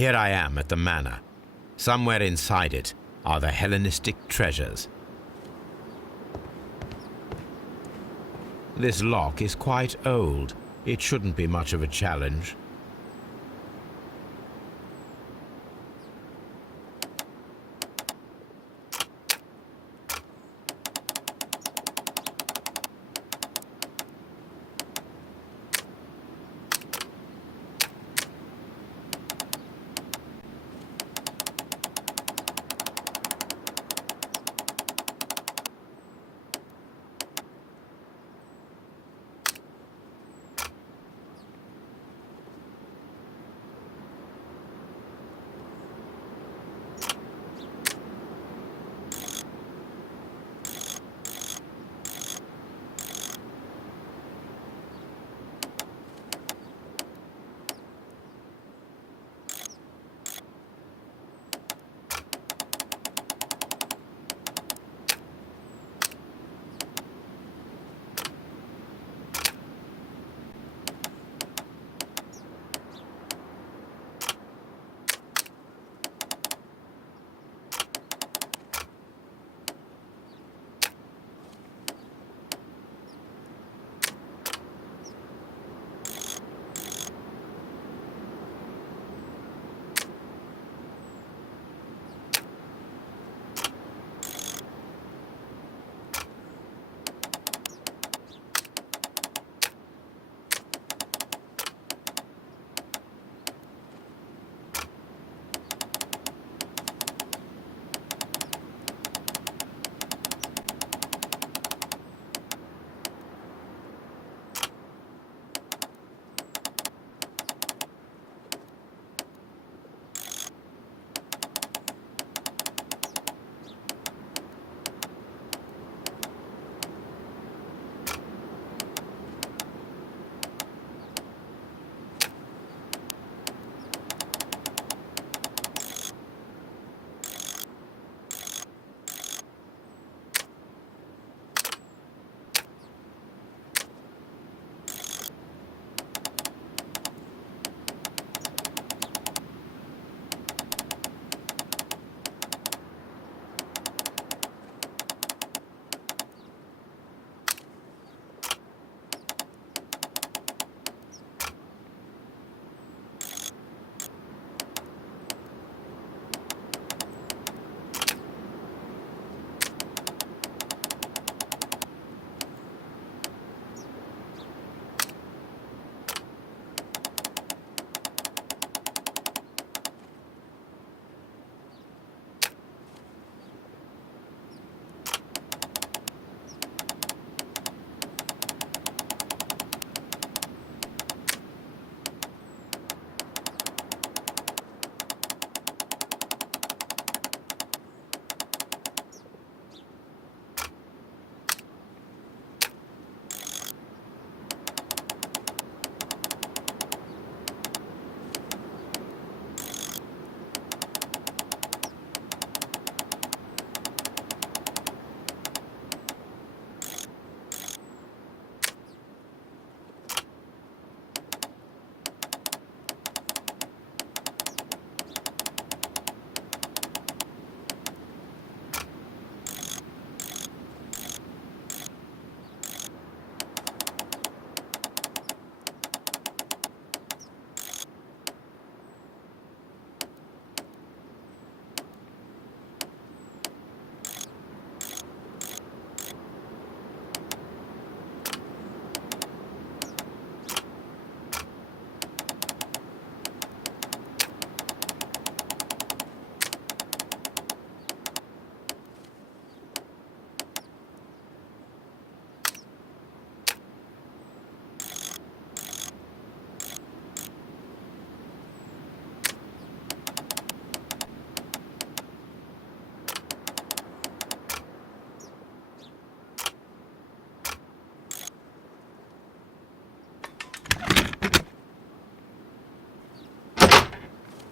Here I am at the manor. Somewhere inside it are the Hellenistic treasures. This lock is quite old. It shouldn't be much of a challenge.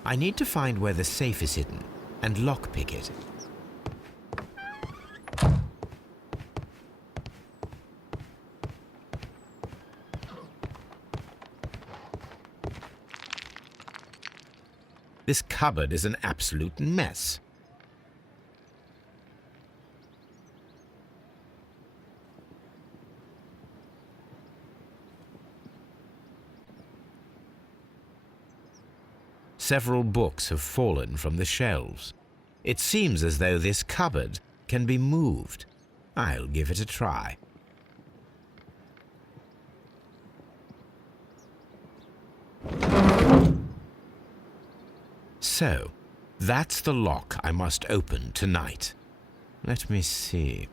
I need to find where the safe is hidden and lockpick it. This cupboard is an absolute mess. Several books have fallen from the shelves. It seems as though this cupboard can be moved. I'll give it a try. So, that's the lock I must open tonight. Let me see.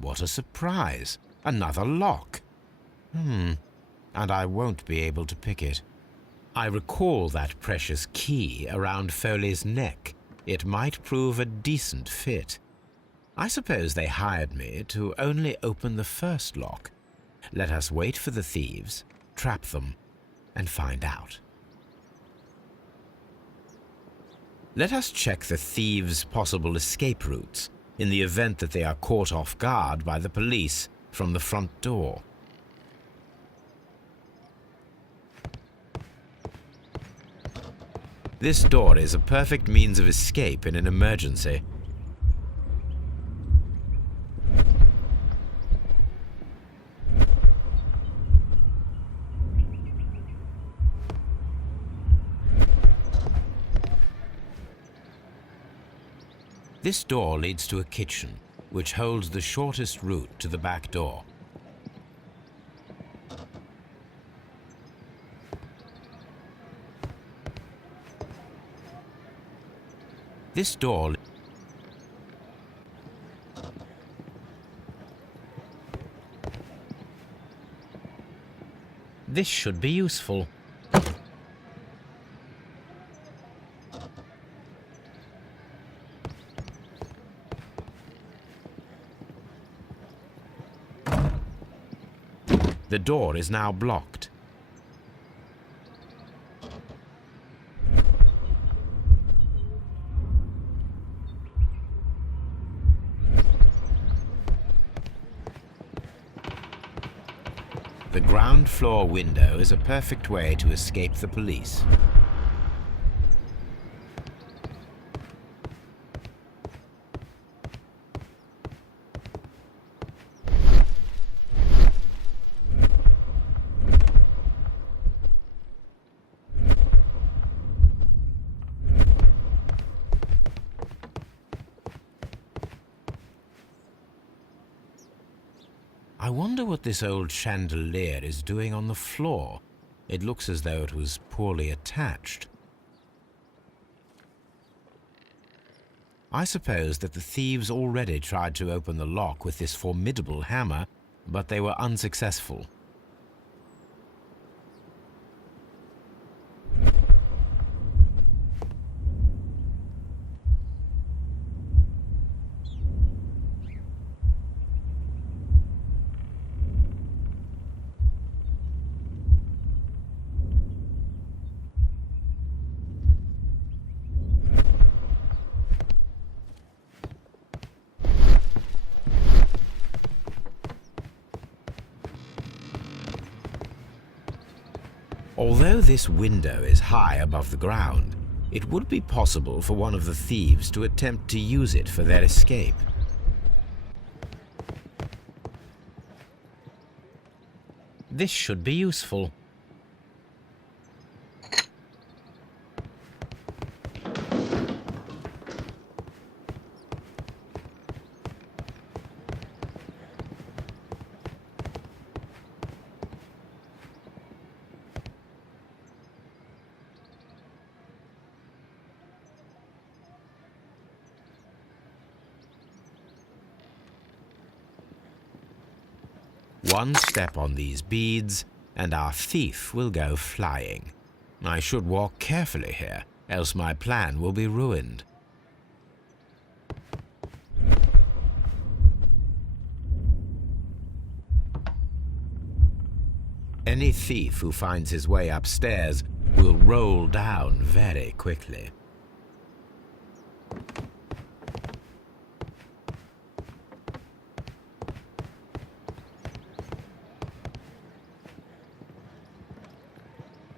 What a surprise! Another lock. And I won't be able to pick it. I recall that precious key around Foley's neck. It might prove a decent fit. I suppose they hired me to only open the first lock. Let us wait for the thieves, trap them, and find out. Let us check the thieves' possible escape routes in the event that they are caught off guard by the police from the front door. This door is a perfect means of escape in an emergency. This door leads to a kitchen, which holds the shortest route to the back door. This door This should be useful. The door is now blocked. The ground floor window is a perfect way to escape the police. I wonder what this old chandelier is doing on the floor. It looks as though it was poorly attached. I suppose that the thieves already tried to open the lock with this formidable hammer, but they were unsuccessful. Although this window is high above the ground, it would be possible for one of the thieves to attempt to use it for their escape. This should be useful. One step on these beads, and our thief will go flying. I should walk carefully here, else my plan will be ruined. Any thief who finds his way upstairs will roll down very quickly.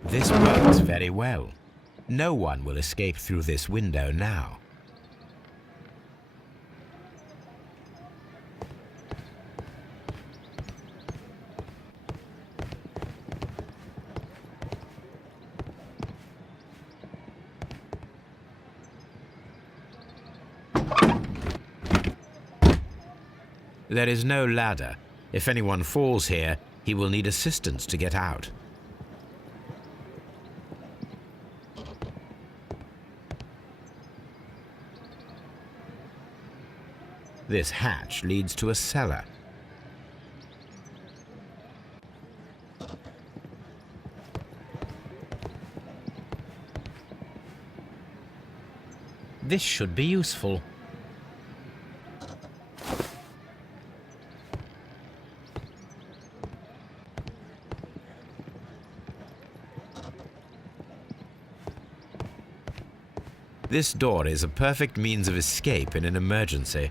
This works very well. No one will escape through this window now. There is no ladder. If anyone falls here, he will need assistance to get out. This hatch leads to a cellar. This should be useful. This door is a perfect means of escape in an emergency.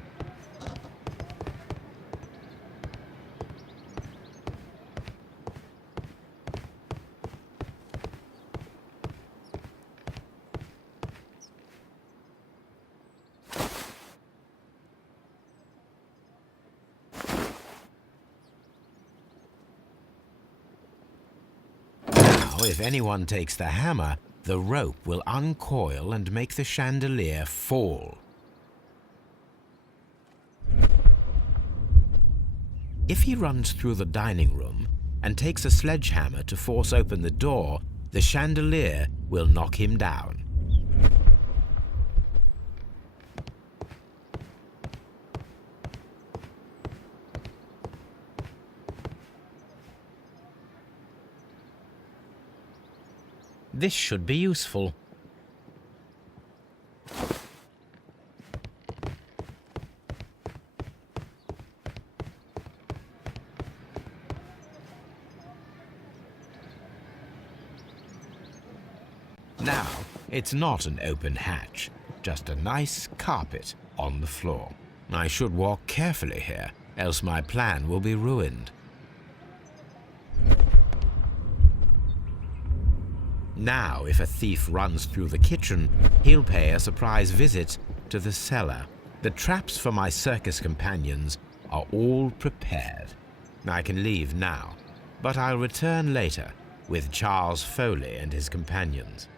If anyone takes the hammer, the rope will uncoil and make the chandelier fall. If he runs through the dining room and takes a sledgehammer to force open the door, the chandelier will knock him down. This should be useful. Now, it's not an open hatch, just a nice carpet on the floor. I should walk carefully here, else my plan will be ruined. Now, if a thief runs through the kitchen, he'll pay a surprise visit to the cellar. The traps for my circus companions are all prepared. I can leave now, but I'll return later with Charles Foley and his companions.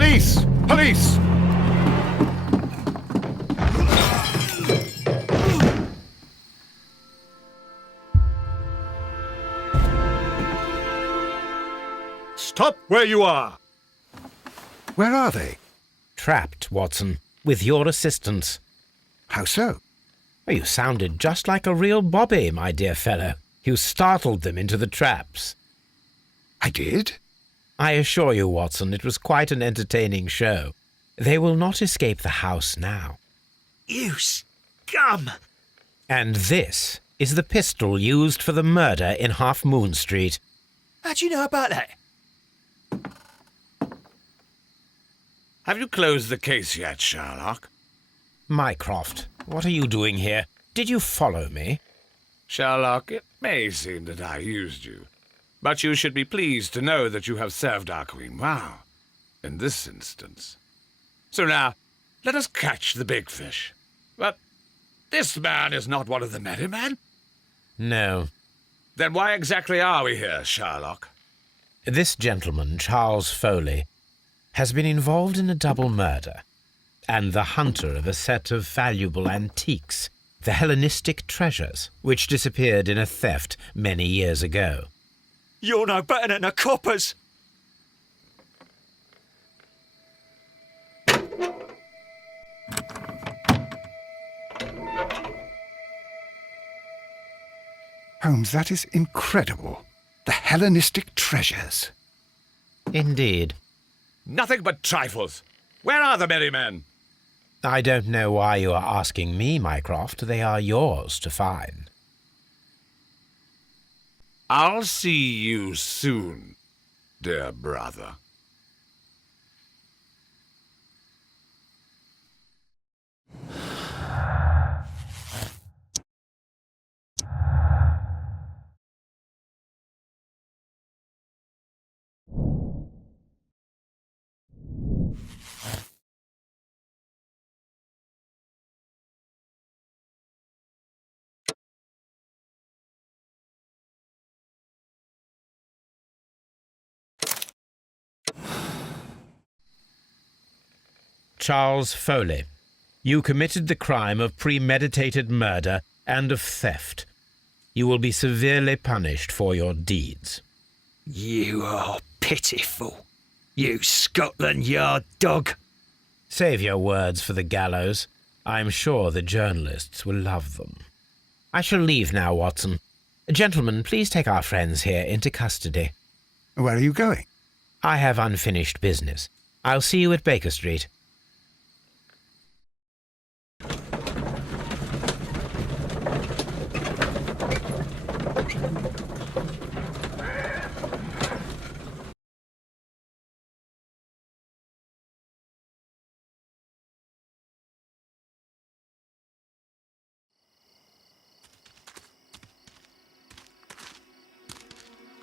Police! Police! Stop where you are! Where are they? Trapped, Watson, with your assistance. How so? You sounded just like a real bobby, my dear fellow. You startled them into the traps. I did? I assure you, Watson, it was quite an entertaining show. They will not escape the house now. You scum! And this is the pistol used for the murder in Half Moon Street. How do you know about that? Have you closed the case yet, Sherlock? Mycroft, what are you doing here? Did you follow me? Sherlock, it may seem that I used you, but you should be pleased to know that you have served our Queen well, in this instance. So now, let us catch the big fish. But this man is not one of the merry men? No. Then why exactly are we here, Sherlock? This gentleman, Charles Foley, has been involved in a double murder, and the hunter of a set of valuable antiques, the Hellenistic treasures, which disappeared in a theft many years ago. You're no better than the coppers! Holmes, that is incredible. The Hellenistic treasures. Indeed. Nothing but trifles. Where are the merry men? I don't know why you are asking me, Mycroft. They are yours to find. I'll see you soon, dear brother. Charles Foley, you committed the crime of premeditated murder and of theft. You will be severely punished for your deeds. You are pitiful. You Scotland Yard dog. Save your words for the gallows. I'm sure the journalists will love them. I shall leave now, Watson. Gentlemen, please take our friends here into custody. Where are you going? I have unfinished business. I'll see you at Baker Street.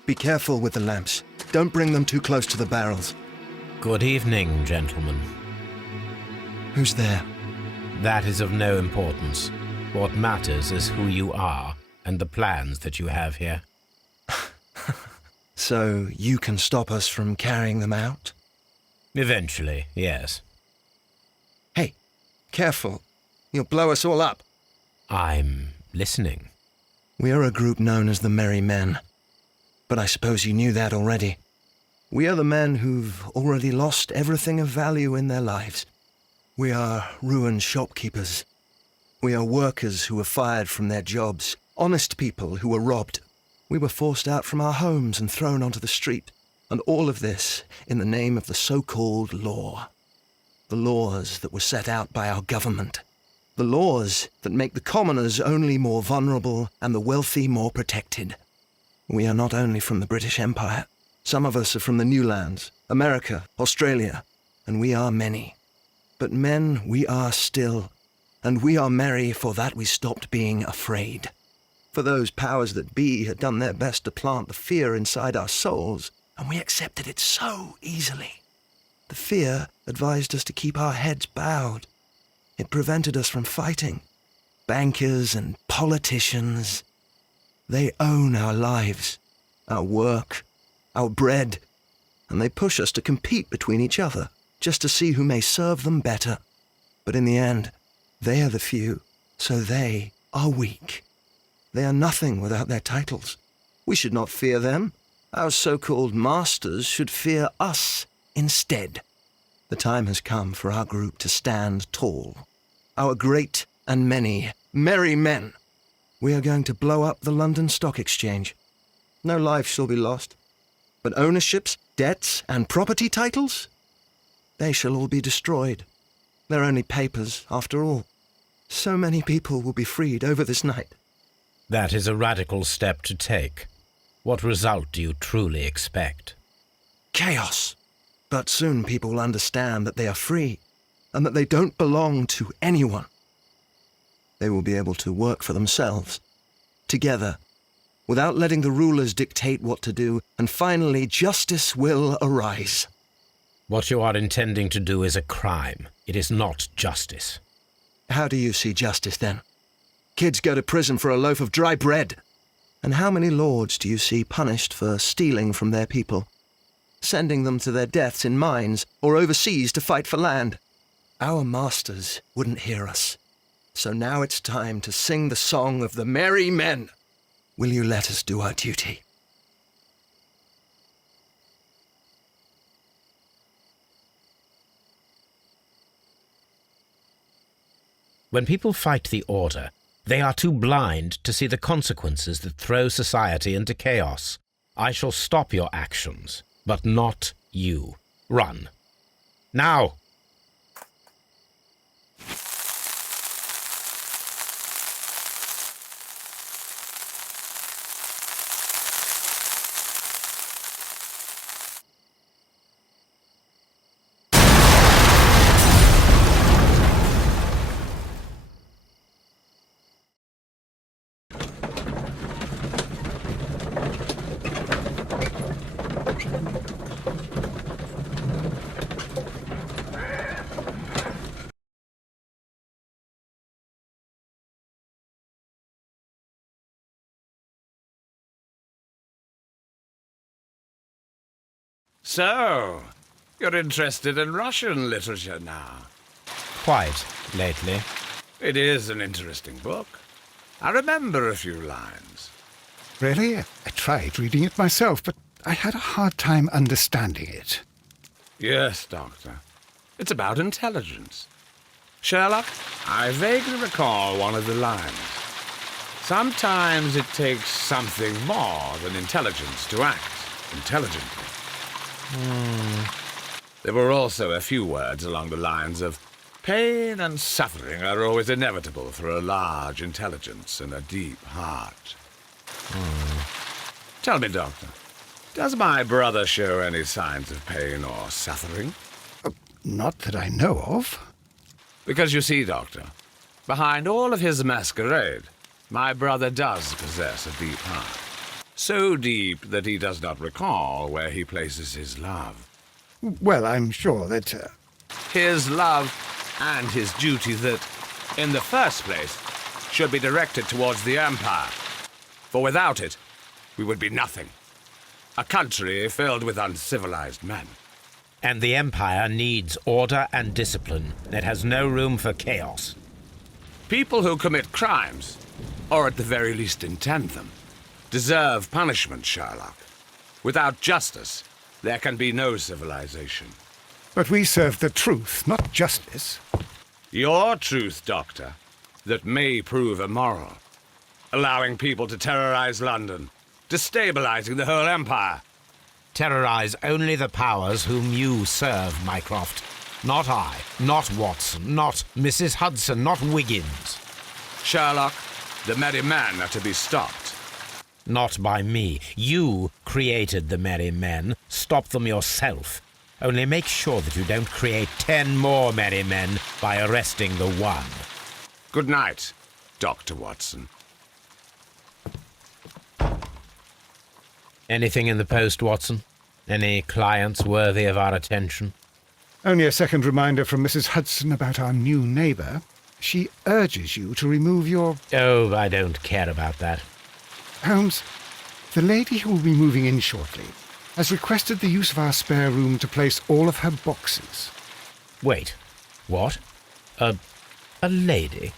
Be careful with the lamps. Don't bring them too close to the barrels. Good evening, gentlemen. Who's there? That is of no importance. What matters is who you are and the plans that you have here. So you can stop us from carrying them out? Eventually, yes. Hey, careful. You'll blow us all up. I'm listening. We are a group known as the Merry Men. But I suppose you knew that already. We are the men who've already lost everything of value in their lives. We are ruined shopkeepers. We are workers who were fired from their jobs, honest people who were robbed. We were forced out from our homes and thrown onto the street, and all of this in the name of the so-called law. The laws that were set out by our government. The laws that make the commoners only more vulnerable and the wealthy more protected. We are not only from the British Empire. Some of us are from the New Lands, America, Australia, and we are many. But men we are still, and we are merry for that we stopped being afraid. For those powers that be had done their best to plant the fear inside our souls, and we accepted it so easily. The fear advised us to keep our heads bowed. It prevented us from fighting. Bankers and politicians, they own our lives, our work, our bread, and they push us to compete between each other. just to see who may serve them better. But in the end, they are the few, so they are weak. They are nothing without their titles. We should not fear them. Our so-called masters should fear us instead. The time has come for our group to stand tall. Our great and many merry men. We are going to blow up the London Stock Exchange. No life shall be lost. But ownerships, debts, and property titles? They shall all be destroyed. They're only papers, after all. So many people will be freed over this night. That is a radical step to take. What result do you truly expect? Chaos. But soon people will understand that they are free, and that they don't belong to anyone. They will be able to work for themselves, together, without letting the rulers dictate what to do, and finally justice will arise. What you are intending to do is a crime. It is not justice. How do you see justice, then? Kids go to prison for a loaf of dry bread. And how many lords do you see punished for stealing from their people, sending them to their deaths in mines or overseas to fight for land? Our masters wouldn't hear us. So now it's time to sing the song of the merry men. Will you let us do our duty? When people fight the order, they are too blind to see the consequences that throw society into chaos. I shall stop your actions, but not you. Run. Now! So, you're interested in Russian literature now? Quite, lately. It is an interesting book. I remember a few lines. Really? I tried reading it myself, but I had a hard time understanding it. Yes, Doctor. It's about intelligence. Sherlock, I vaguely recall one of the lines. Sometimes it takes something more than intelligence to act intelligently. There were also a few words along the lines of, pain and suffering are always inevitable for a large intelligence and a deep heart. Tell me, Doctor, does my brother show any signs of pain or suffering? Not that I know of. Because you see, Doctor, behind all of his masquerade, my brother does possess a deep heart. So deep that he does not recall where he places his love. Well, I'm sure that... His love and his duty that, in the first place, should be directed towards the Empire. For without it, we would be nothing. A country filled with uncivilized men. And the Empire needs order and discipline. It has no room for chaos. People who commit crimes, or at the very least intend them, deserve punishment, Sherlock. Without justice, there can be no civilization. But we serve the truth, not justice. Your truth, Doctor, that may prove immoral. Allowing people to terrorize London, destabilizing the whole empire. Terrorize only the powers whom you serve, Mycroft. Not I, not Watson, not Mrs. Hudson, not Wiggins. Sherlock, the merry men are to be stopped. Not by me. You created the merry men. Stop them yourself. Only make sure that you don't create 10 more merry men by arresting the one. Good night, Dr. Watson. Anything in the post, Watson? Any clients worthy of our attention? Only a second reminder from Mrs. Hudson about our new neighbour. She urges you to remove your... Oh, I don't care about that. Holmes, the lady who will be moving in shortly has requested the use of our spare room to place all of her boxes. Wait, what? A lady?